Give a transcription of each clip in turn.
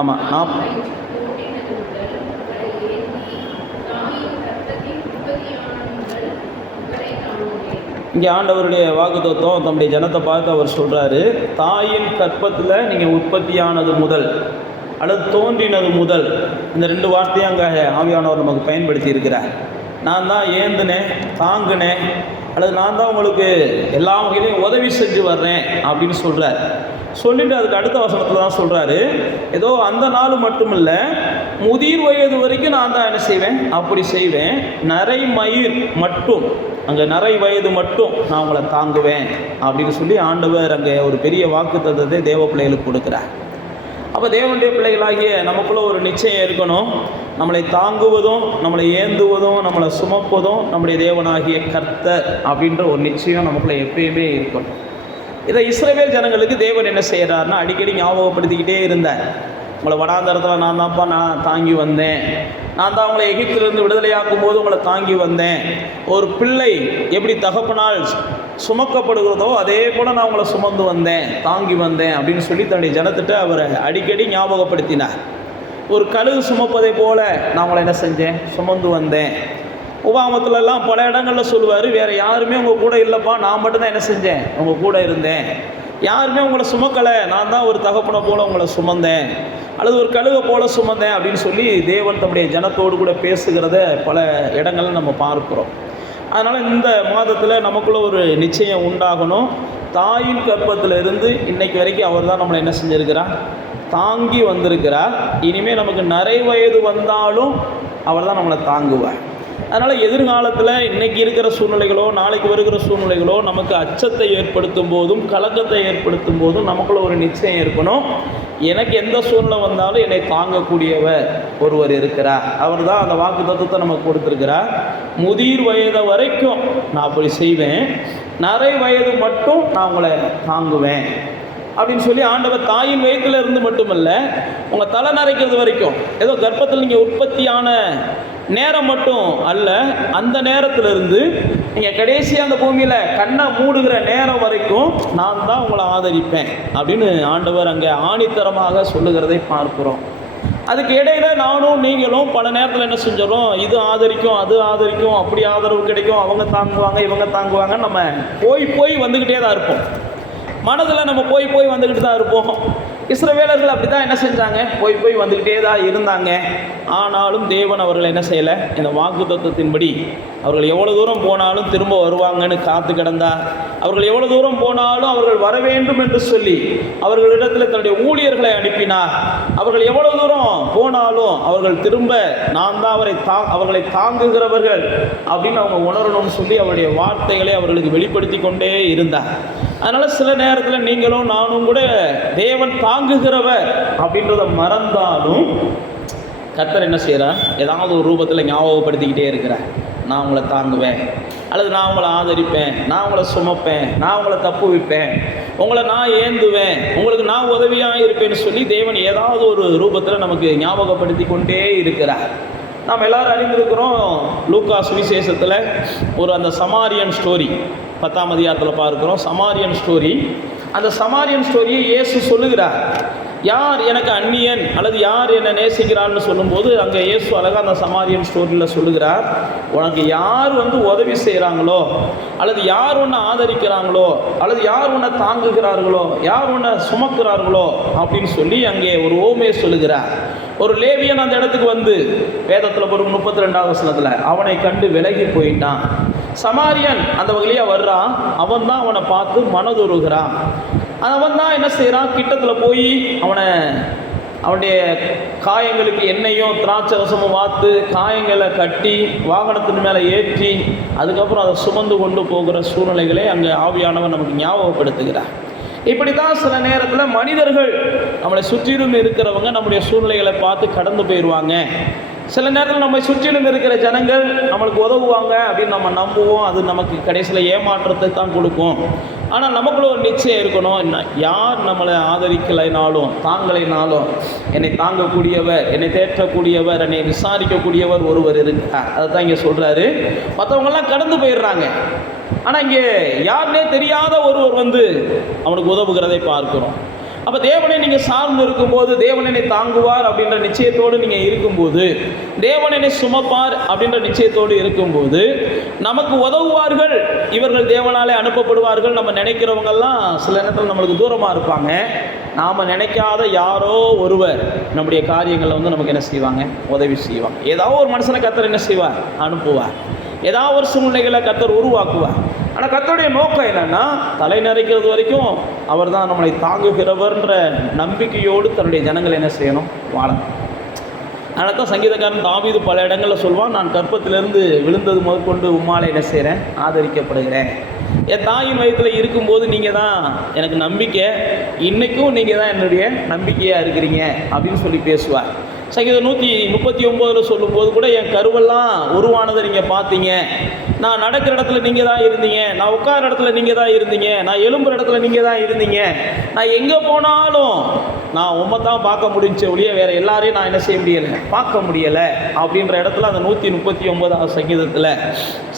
ஆமாம். இங்கே ஆண்டவருடைய வாக்குத்தத்தம் தம்முடைய ஜனத்தை பார்த்து அவர் சொல்கிறாரு, தாயின் கற்பத்தில் நீங்கள் உற்பத்தியானது முதல் அல்லது தோன்றினது முதல், இந்த 2 வார்த்தையும் அங்கே ஆவியானவர் நமக்கு பயன்படுத்தி இருக்கிறார். நான் தான் ஏந்துனேன், தாங்குனேன், அல்லது நான் தான் உங்களுக்கு எல்லா வகையிலையும் உதவி செஞ்சு வர்றேன் அப்படின்னு சொல்கிறார். சொல்லிட்டு அதுக்கு அடுத்த வசனத்தில் தான் சொல்கிறாரு, ஏதோ அந்த நாள் மட்டும் இல்லை, முதிர் வயது வரைக்கும் நான் தான் என்ன செய்வேன், அப்படி செய்வேன். நரை மயிர் மட்டும், அங்கே நரை வயது மட்டும் நான் உங்களை தாங்குவேன் அப்படின்னு சொல்லி ஆண்டவர் அங்கே ஒரு பெரிய வாக்குத்தத்தத்தை தேவ பிள்ளைகளுக்கு கொடுக்குறார். அப்போ தேவனுடைய பிள்ளைகளாகிய நமக்குள்ள ஒரு நிச்சயம் இருக்கணும். நம்மளை தாங்குவதும் நம்மளை ஏந்துவதும் நம்மளை சுமப்பதும் நம்முடைய தேவனாகிய கர்த்தர் அப்படின்ற ஒரு நிச்சயம் நமக்குள்ள எப்பயுமே இருக்கணும். இதை இஸ்ரவேல் ஜனங்களுக்கு தேவன் என்ன செய்கிறாருன்னா அடிக்கடி ஞாபகப்படுத்திக்கிட்டே இருந்தார். உங்களை வடாந்தரத்தில் நான் தாங்கி வந்தேன், நான் தான் உங்களை எகிப்திலிருந்து விடுதலையாக்கும் போது உங்களை தாங்கி வந்தேன். ஒரு பிள்ளை எப்படி தகப்பனால் சுமக்கப்படுகிறதோ அதே போல் நான் உங்களை சுமந்து வந்தேன், தாங்கி வந்தேன் அப்படின்னு சொல்லி தன்னுடைய ஜனத்திட்ட அவரை அடிக்கடி ஞாபகப்படுத்தினார். ஒரு கழுகு சுமப்பதை போல நான் உங்களை என்ன செஞ்சேன், சுமந்து வந்தேன். உபாகமத்துலலாம் பல இடங்களில் சொல்லுவார், வேறு யாருமே உங்கள் கூட இல்லைப்பா, நான் மட்டும்தான் என்ன செஞ்சேன், உங்கள் கூட இருந்தேன். யாருமே உங்களை சுமக்கலை, நான் தான் ஒரு தகப்பனை போல் உங்களை சுமந்தேன், அல்லது ஒரு கழுகை போல் சுமந்தேன் அப்படின்னு சொல்லி தேவன் தம்முடைய ஜனத்தோடு கூட பேசுகிறத பல இடங்களில் நம்ம பார்க்குறோம். அதனால் இந்த மாதத்தில் நமக்குள்ள ஒரு நிச்சயம் உண்டாகணும். தாயின் கர்ப்பத்தில் இருந்து இன்னைக்கு வரைக்கும் அவர் தான் நம்மளை என்ன செஞ்சுருக்கிறார், தாங்கி வந்திருக்கிறார். இனிமேல் நமக்கு நரை வயது வந்தாலும் அவர் தான் நம்மளை தாங்குவார். அதனால் எதிர்காலத்தில் இன்றைக்கி இருக்கிற சூழ்நிலைகளோ நாளைக்கு வருகிற சூழ்நிலைகளோ நமக்கு அச்சத்தை ஏற்படுத்தும் போதும் கலக்கத்தை ஏற்படுத்தும் போதும் நமக்குள்ள ஒரு நிச்சயம் இருக்கணும். எனக்கு எந்த சூழ்நிலை வந்தாலும் என்னை தாங்கக்கூடியவர் ஒருவர் இருக்கிறார். அவர் தான் அந்த வாக்கு தத்துவத்தை நமக்கு கொடுத்துருக்கிறார். முதிர் வயது வரைக்கும் நான் அப்படி செய்வேன், நரை வயது மட்டும் நான் உங்களை தாங்குவேன் அப்படின்னு சொல்லி ஆண்டவர் தாயின் வயதில் இருந்து மட்டுமல்ல, உங்கள் தலை நரைக்கிறது வரைக்கும், ஏதோ கர்ப்பத்தில் நீங்கள் உற்பத்தியான நேரம் மட்டும் அல்ல, அந்த நேரத்திலிருந்து நீங்கள் கடைசியாக அந்த பூமியில் கண்ணை மூடுகிற நேரம் வரைக்கும் நான் தான் உங்களை ஆதரிப்பேன் அப்படின்னு ஆண்டவர் அங்கே ஆணித்தரமாக சொல்லுகிறதை பார்க்குறோம். அதுக்கு இடையில நானும் நீங்களும் பல நேரத்தில் என்ன செஞ்சிடறோம், இது ஆதரிக்கும் அது ஆதரிக்கும், அப்படி ஆதரவு கிடைக்கும், அவங்க தாங்குவாங்க இவங்க தாங்குவாங்கன்னு நம்ம போய் வந்துக்கிட்டே தான் இருப்போம். மனதில் நம்ம போய் வந்துக்கிட்டு தான் இருப்போம். இஸ்ரவேலர்கள் அப்படி தான் என்ன செஞ்சாங்க, போய் வந்துக்கிட்டே தான் இருந்தாங்க. ஆனாலும் தேவன் அவர்கள் என்ன செய்யலை, இந்த வாக்கு தத்துவத்தின்படி அவர்கள் எவ்வளோ தூரம் போனாலும் திரும்ப வருவாங்கன்னு காத்து கிடந்தார். அவர்கள் எவ்வளோ தூரம் போனாலும் அவர்கள் வர வேண்டும் என்று சொல்லி அவர்களிடத்தில் தன்னுடைய ஊழியர்களை அனுப்பினார். அவர்கள் எவ்வளோ தூரம் போனாலும் அவர்கள் திரும்ப நான் தான் அவர்களை தாங்குகிறவர்கள் அப்படின்னு அவங்க உணரணும்னு சொல்லி அவருடைய வார்த்தைகளை அவர்களுக்கு வெளிப்படுத்தி கொண்டே இருந்தார். அதனால் சில நேரத்தில் நீங்களும் நானும் கூட தேவன் தாங்குகிறவர் அப்படின்றத மறந்தாலும் கர்த்தர் என்ன செய்கிறார், ஏதாவது ஒரு ரூபத்தில் ஞாபகப்படுத்திக்கிட்டே இருக்கிறார். நான் உங்களை தாங்குவேன், அல்லது நான் உங்களை ஆதரிப்பேன், நான் உங்களை சுமப்பேன், நான் உங்களை தப்புவிப்பேன், உங்களை நான் ஏந்துவேன், உங்களுக்கு நான் உதவியாக இருப்பேன்னு சொல்லி தேவன் ஏதாவது ஒரு ரூபத்தில் நமக்கு ஞாபகப்படுத்தி கொண்டே இருக்கிறார். நாம் எல்லோரும் அறிந்திருக்கிறோம், லூக்கா சுவிசேஷத்தில் அந்த சமாரியன் ஸ்டோரி 10ஆம் அதிகாரத்தில் பார்க்குறோம். சமாரியன் ஸ்டோரி, அந்த சமாரியன் ஸ்டோரியை இயேசு சொல்லுகிறார். யார் எனக்கு அந்நியன் அல்லது யார் என்னை நேசிக்கிறான்னு சொல்லும்போது அங்கே இயேசு அழகாக அந்த சமாரியன் ஸ்டோரியில் சொல்லுகிறார், உனக்கு யார் உதவி செய்கிறாங்களோ அல்லது யார் உன்னை ஆதரிக்கிறாங்களோ அல்லது யார் உன்னை தாங்குகிறார்களோ யார் உன்னை சுமக்கிறார்களோ அப்படின்னு சொல்லி அங்கே ஒரு ஓமையை சொல்லுகிறார். ஒரு லேவியன் அந்த இடத்துக்கு வேதத்தில் ஒரு 32ஆவது வசனத்தில் அவனை கண்டு விலகி போயிட்டான். சமாரியன் அந்த வகையிலேயே வர்றான், அவன் தான் அவனை பார்த்து மனதுருகிறான். அவன் தான் என்ன செய்கிறான், கிட்டத்தில் போய் அவனுடைய காயங்களுக்கு எண்ணெயும் திராட்சை ரசமும் வாத்து காயங்களை கட்டி வாகனத்தின் மேலே ஏற்றி அதுக்கப்புறம் அதை சுமந்து கொண்டு போகிற சூழ்நிலைகளை அங்கே ஆவியானவன் நமக்கு ஞாபகப்படுத்துகிறார். இப்படி தான் சில நேரத்தில் மனிதர்கள் நம்மளை சுற்றிலும் இருக்கிறவங்க நம்முடைய சூழ்நிலைகளை பார்த்து கடந்து போயிடுவாங்க. சில நேரத்தில் நம்மை சுற்றிலும் இருக்கிற ஜனங்கள் நம்மளுக்கு உதவுவாங்க அப்படின்னு நம்ம நம்புவோம். அது நமக்கு கடைசியில் ஏமாற்றத்தை தான் கொடுக்கும். ஆனால் நமக்குள்ள ஒரு நிச்சயம் இருக்கணும், யார் நம்மளை ஆதரிக்கலைனாலும் தாங்கலைனாலும் என்னை தாங்கக்கூடியவர், என்னை தேற்றக்கூடியவர், என்னை விசாரிக்கக்கூடியவர் ஒருவர் இருக்கிறார். அதை தான் இங்கே சொல்கிறாரு. மற்றவங்கெல்லாம் கடந்து போயிடுறாங்க, ஆனால் இங்கே யாருனே தெரியாத ஒருவர் அவனுக்கு உதவுகிறதை பார்க்கிறோம். அப்போ தேவனை நீங்கள் சார்ந்து இருக்கும்போது தேவன் என்னை தாங்குவார் அப்படின்ற நிச்சயத்தோடு நீங்கள் இருக்கும்போது, தேவன் என்னை சுமப்பார் அப்படின்ற நிச்சயத்தோடு இருக்கும்போது, நமக்கு உதவுவார்கள், இவர்கள் தேவனாலே அனுப்பப்படுவார்கள். நம்ம நினைக்கிறவங்கெல்லாம் சில நேரத்தில் நம்மளுக்கு தூரமாக இருப்பாங்க. நாம் நினைக்காத யாரோ ஒருவர் நம்முடைய காரியங்களில் வந்து நமக்கு என்ன செய்வாங்க, உதவி செய்வாங்க. ஏதாவது ஒரு மனுஷனை கர்த்தர் என்ன செய்வார், அனுப்புவார். ஏதாவது ஒரு சூழ்நிலைகளை கர்த்தர் உருவாக்குவார். ஆனால் கர்த்தருடைய நோக்கம் என்னன்னா, தலை நரைக்கிறது வரைக்கும் அவர் தான் நம்மளை தாங்குகிறவர்ன்ற நம்பிக்கையோடு தன்னுடைய ஜனங்களை என்ன செய்யணும், வாழணும். அதனால தான் சங்கீதக்காரன் தாவீது பல இடங்களில் சொல்வான், நான் கற்பத்திலிருந்து விழுந்தது முதற்கொண்டு உம்மாலை என்ன செய்கிறேன், ஆதரிக்கப்படுகிறேன். என் தாயின் வயிற்றில் இருக்கும்போது நீங்கள் தான் எனக்கு நம்பிக்கை, இன்றைக்கும் நீங்கள் தான் என்னுடைய நம்பிக்கையாக இருக்கிறீங்க அப்படின்னு சொல்லி பேசுவார். சங்கீதம் 139 சொல்லும்போது கூட, என் கருவெல்லாம் உருவானதை நீங்கள் பார்த்தீங்க, நான் நடக்கிற இடத்துல நீங்கள் தான் இருந்தீங்க, நான் உட்கார இடத்துல நீங்கள் தான் இருந்தீங்க, நான் எழும்புற இடத்துல நீங்கள் தான் இருந்தீங்க, நான் எங்கே போனாலும் நான் உண்மை தான் பார்க்க முடிஞ்ச ஒழிய வேறு எல்லாரையும் நான் என்ன செய்ய முடியலை, பார்க்க முடியலை அப்படின்ற இடத்துல அந்த 139 சங்கீதத்தில்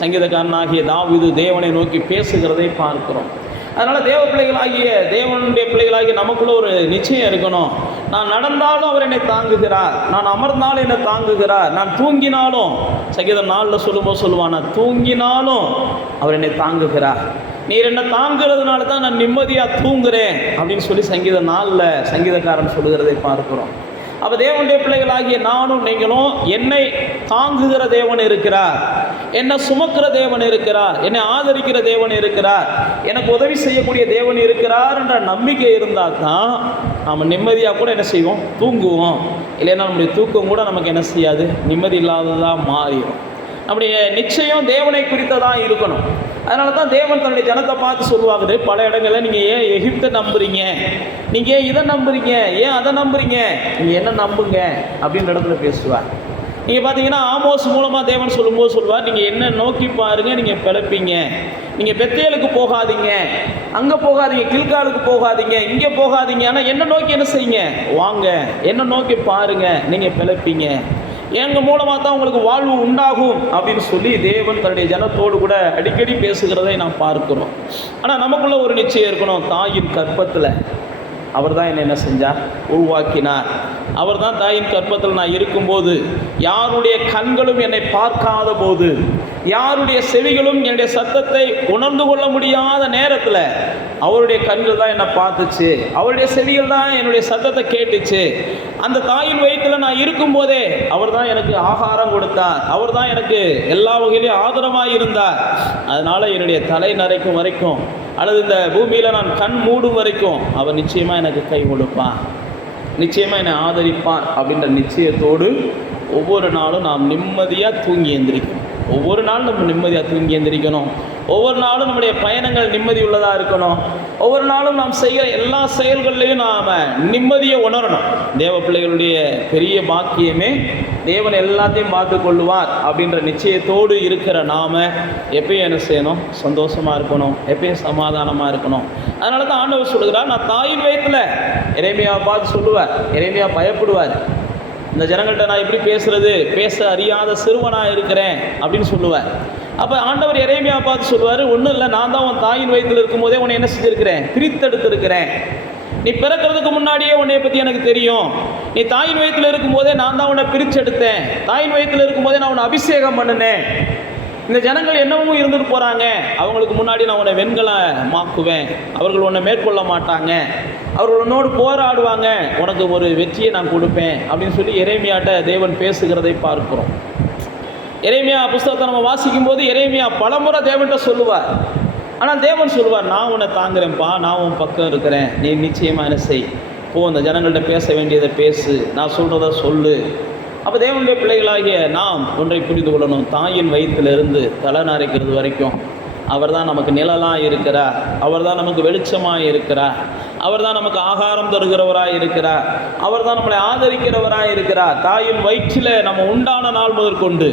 சங்கீதக்காரனாகிய தாவீது தேவனை நோக்கி பேசுகிறதை பார்க்கிறோம். அதனால் தேவ பிள்ளைகளாகிய தேவனுடைய பிள்ளைகளாகிய நமக்குள்ள ஒரு நிச்சயம் இருக்கணும். நான் நடந்தாலும் அவர் என்னை தாங்குகிறார், நான் அமர்ந்தாலும் என்னை தாங்குகிறார், நான் தூங்கினாலும், சங்கீதம் 4 சொல்லும்போது சொல்லுவான், நான் தூங்கினாலும் அவர் என்னை தாங்குகிறார், நீர் என்னை தாங்குறதுனால தான் நான் நிம்மதியாக தூங்குறேன் அப்படின்னு சொல்லி சங்கீதம் 4 சங்கீதக்காரன் சொல்லுகிறதை பார்க்கிறோம். அப்போ தேவனுடைய பிள்ளைகளாகிய நானும் நீங்களும், என்னை தாங்குகிற தேவன் இருக்கிறார், என்னை சுமக்கிற தேவன் இருக்கிறார், என்னை ஆதரிக்கிற தேவன் இருக்கிறார், எனக்கு உதவி செய்யக்கூடிய தேவன் இருக்கிறார் என்ற நம்பிக்கை இருந்தால் தான் நாம் நிம்மதியாக கூட என்ன செய்வோம், தூங்குவோம். இல்லைன்னா நம்முடைய தூக்கம் கூட நமக்கு என்ன செய்யாது, நிம்மதி இல்லாததாக மாறிடும். நம்முடைய நிச்சயம் தேவனை குறித்ததாக இருக்கணும். அதனால தான் தேவன் தன்னுடைய ஜனத்தை பார்த்து சொல்லுவாங்க பல இடங்களில், நீங்கள் ஏன் எகிப்தை நம்புறீங்க, நீங்கள் ஏன் இதை நம்புறீங்க, ஏன் அதை நம்புறீங்க, நீங்கள் என்ன நம்புங்க அப்படின்ற இடத்துல பேசுவார். நீங்கள் பார்த்தீங்கன்னா ஆமோஸ் மூலமாக தேவன் சொல்லும்போது சொல்லுவார், நீங்கள் என்ன நோக்கி பாருங்கள், நீங்கள் பிழைப்பீங்க, நீங்கள் பெத்தேலுக்கு போகாதீங்க, அங்கே போகாதீங்க, கில்காலுக்கு போகாதீங்க, இங்கே போகாதீங்க, ஆனால் என்ன நோக்கி என்ன செய்யுங்க, வாங்க, என்ன நோக்கி பாருங்கள், நீங்கள் பிழைப்பீங்க, எங்கள் மூலமாக தான் உங்களுக்கு வாழ்வு உண்டாகும் அப்படின்னு சொல்லி தேவன் தன்னுடைய ஜனத்தோடு கூட அடிக்கடி பேசுகிறதை நாம் பார்க்கிறோம். ஆனால் நமக்குள்ள ஒரு நிச்சயம் இருக்கணும், தாயின் கற்பத்தில் அவர் தான் என்ன செஞ்சார், உருவாக்கினார். அவர் தான் தாயின் கற்பத்தில் நான் இருக்கும்போது, யாருடைய கண்களும் என்னை பார்க்காத போது, யாருடைய செவிகளும் என்னுடைய சத்தத்தை உணர்ந்து கொள்ள முடியாத நேரத்தில் அவருடைய கண்கள் தான் என்னை பார்த்துச்சு, அவருடைய செவிகள் தான் என்னுடைய சத்தத்தை கேட்டுச்சு. அந்த தாயின் வயிற்றில் நான் இருக்கும்போதே அவர் தான் எனக்கு ஆகாரம் கொடுத்தார், அவர் தான் எனக்கு எல்லா வகையிலையும் ஆதரவாக இருந்தார். அதனால் என்னுடைய தலை நரைக்கும் வரைக்கும், அல்லது இந்த பூமியில் நான் கண் மூடும் வரைக்கும் அவர் நிச்சயமாக எனக்கு கை கொடுப்பான், நிச்சயமாக என்னை ஆதரிப்பான் அப்படின்ற நிச்சயத்தோடு ஒவ்வொரு நாளும் நாம் நிம்மதியாக தூங்கி எந்திரிக்கணும். ஒவ்வொரு நாளும் நம்ம நிம்மதியாக தூங்கி எந்திரிக்கணும். ஒவ்வொரு நாளும் நம்முடைய பயணங்கள் நிம்மதி உள்ளதாக இருக்கணும். ஒவ்வொரு நாளும் நாம் செய்கிற எல்லா செயல்கள்லையும் நாம் நிம்மதியை உணரணும். தேவ பிள்ளைகளுடைய பெரிய பாக்கியமே தேவன் எல்லாத்தையும் பார்த்து கொள்ளுவார் அப்படின்ற நிச்சயத்தோடு இருக்கிற நாம் எப்பயும் என்ன செய்யணும், சந்தோஷமாக இருக்கணும், எப்பயும் சமாதானமாக இருக்கணும். அதனால தான் ஆண்டவர் சொல்லுகிறார், நான் தாயின் வயிற்றில் எரேமியாவை பார்த்து சொல்லுவார், எரேமியா பயப்படுவார், இந்த ஜனங்கள்கிட்ட நான் எப்படி பேசுறது, பேச அறியாத சிறுவனாக இருக்கிறேன் அப்படின்னு சொல்லுவார். அப்போ ஆண்டவர் எரேமியாவை பார்த்து சொல்லுவார், ஒன்றும் இல்லை, நான் தான் உன் தாயின் வயிற்றில் இருக்கும்போதே உன்னை என்ன செஞ்சுருக்கிறேன், பிரித்தெடுத்திருக்கிறேன். நீ பிறக்கிறதுக்கு முன்னாடியே உன்னை பற்றி எனக்கு தெரியும். நீ தாயின் வயிற்றில் இருக்கும்போதே நான் தான் உன்னை பிரிச்செடுத்தேன். தாயின் வயிற்றில் இருக்கும்போதே நான் உன்னை அபிஷேகம் பண்ணினேன். இந்த ஜனங்கள் என்னவும் இருந்துட்டு போகிறாங்க, அவங்களுக்கு முன்னாடி நான் உன்னை வெண்கலமாக்குவேன், அவர்கள் உன்னை மேற்கொள்ள மாட்டாங்க, அவர்கள் உன்னோடு போராடுவாங்க, உனக்கு ஒரு வெற்றியை நான் கொடுப்பேன் அப்படின்னு சொல்லி எரேமியாட்ட தேவன் பேசுகிறதை பார்க்கிறோம். எரேமியா புஸ்தகத்தை நம்ம வாசிக்கும் போது எரேமியா பலமுறை தேவன்கிட்ட சொல்லுவார். ஆனால் தேவன் சொல்லுவார், நான் உன்னை தாங்குறேன்ப்பா, நான் உன் பக்கம் இருக்கிறேன், நீ நிச்சயமாக என்ன செய், போ, அந்த ஜனங்கள்கிட்ட பேச வேண்டியதை பேசு, நான் சொல்கிறத சொல்லு. அப்போ தேவனுடைய பிள்ளைகளாகிய நாம் ஒன்றை புரிந்து கொள்ளணும், தாயின் வயிற்றிலிருந்து தலை நரைக்கிறது வரைக்கும் அவர் தான் நமக்கு நிழலாக இருக்கிறார், அவர் தான் நமக்கு வெளிச்சமாக இருக்கிறார், அவர் தான் நமக்கு ஆகாரம் தருகிறவராக இருக்கிறார், அவர் தான் நம்மளை ஆதரிக்கிறவராக இருக்கிறார். தாயின் வயிற்றில் நம்ம உண்டான நாள் முதற்கொண்டு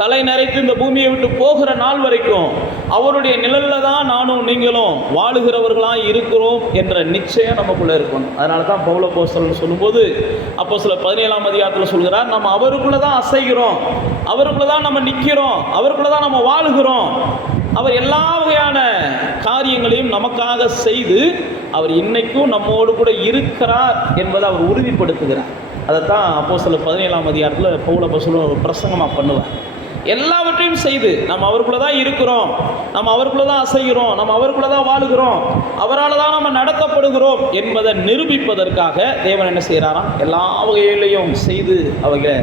தலை நரைத்து இந்த பூமியை விட்டு போகிற நாள் வரைக்கும் அவருடைய நிழலில் தான் நானும் நீங்களும் வாழுகிறவர்களாக இருக்கிறோம் என்ற நிச்சயம் நமக்குள்ளே இருக்கணும். அதனால தான் பவுல் அப்போஸ்தலன் சொல்லும்போது அப்போஸ்தலர் 17ஆம் அதிகாரத்தில் சொல்கிறார், நம்ம அவருக்குள்ளே தான் அசைகிறோம், அவருக்குள்ளே தான் நம்ம நிற்கிறோம், அவருக்குள்ளே தான் நம்ம வாழுகிறோம். அவர் எல்லா வகையான காரியங்களையும் நமக்காக செய்து அவர் இன்னைக்கும் நம்மோடு கூட இருக்கிறார் என்பதை அவர் உறுதிப்படுத்துகிறார். அதைத்தான் அப்போஸ்தலர் 17ஆம் அதிகாரத்தில் பவுல் அப்போஸ்தலர் ஒரு பிரசங்கமாக பண்ணுவார். எல்லாவற்றையும் செய்து நம்ம அவருக்குள்ள தான் இருக்கிறோம், நம்ம அவருக்குள்ள தான் அசைகிறோம், நம்ம அவருக்குள்ள தான் வாழுகிறோம், அவரால் தான் நம்ம நடத்தப்படுகிறோம் என்பதை நிரூபிப்பதற்காக தேவன் என்ன செய்கிறாராம், எல்லா வகையிலையும் செய்து அவர்களை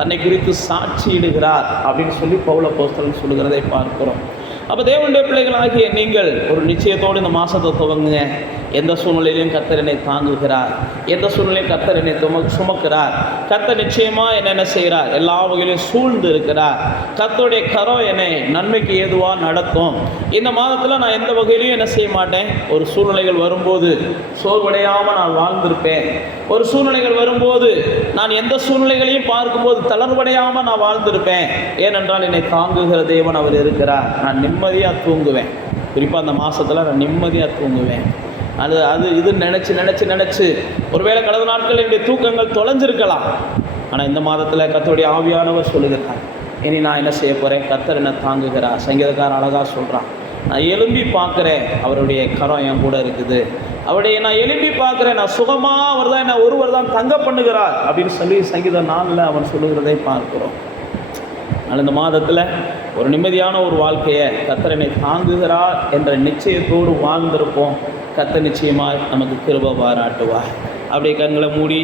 தன்னை குறித்து சாட்சியிடுகிறார் அப்படின்னு சொல்லி பவுல் அப்போஸ்தலன் சொல்லுகிறதை பார்க்கிறோம். அப்போ தேவனுடைய பிள்ளைகளாகிய நீங்கள் ஒரு நிச்சயத்தோடு இந்த மாதத்தை துவங்குங்க. எந்த சூழ்நிலையிலையும் கர்த்தர் என்னை தாங்குகிறார், எந்த சூழ்நிலையும் கர்த்தர் என்னை சுமக்கிறார், கர்த்தர் நிச்சயமாக என்ன செய்கிறார், எல்லா வகையிலையும் சூழ்ந்து இருக்கிறார், கர்த்தருடைய கரம் என்னை நன்மைக்கு ஏதுவாக நடத்தும். இந்த மாதத்தில் நான் எந்த வகையிலையும் என்ன செய்ய மாட்டேன், ஒரு சூழ்நிலைகள் வரும்போது சோர்வடையாமல் நான் வாழ்ந்திருப்பேன். ஒரு சூழ்நிலைகள் வரும்போது நான் எந்த சூழ்நிலைகளையும் பார்க்கும்போது தளர்வடையாமல் நான் வாழ்ந்திருப்பேன். ஏனென்றால் என்னை தாங்குகிற தேவன் அவர் இருக்கிறார். நான் நிம்மதியாக தூங்குவேன். குறிப்பாக அந்த மாதத்தில் நான் நிம்மதியாக தூங்குவேன். அது இது நினச்சி ஒருவேளை கடந்த நாட்கள் என்னுடைய தூக்கங்கள் தொலைஞ்சிருக்கலாம். ஆனால் இந்த மாதத்தில் கர்த்தருடைய ஆவியானவர் சொல்லுகிறார், இனி நான் என்ன செய்ய போகிறேன், கர்த்தர் என்ன தாங்குகிறார். சங்கீதக்காரன் அழகாக சொல்கிறான், நான் எழும்பி பார்க்குறேன், அவருடைய கரம் என் கூட இருக்குது, அவருடைய நான் எழும்பி பார்க்குறேன், நான் சுகமாக அவர் தான் என்னை ஒருவர் தான் தங்க பண்ணுகிறார் அப்படின்னு சொல்லி சங்கீதம் 4 அவன் சொல்லுகிறதை பார்க்கிறோம். அதனால் இந்த மாதத்தில் ஒரு நிம்மதியான ஒரு வாழ்க்கையை கர்த்தர் என்னை தாங்குகிறார் என்ற நிச்சயத்தோடு வாழ்ந்திருப்போம். கர்த்தர் நிச்சயமாக நமக்கு கிருபை பாராட்டுவார். அப்படியே கண்களை மூடி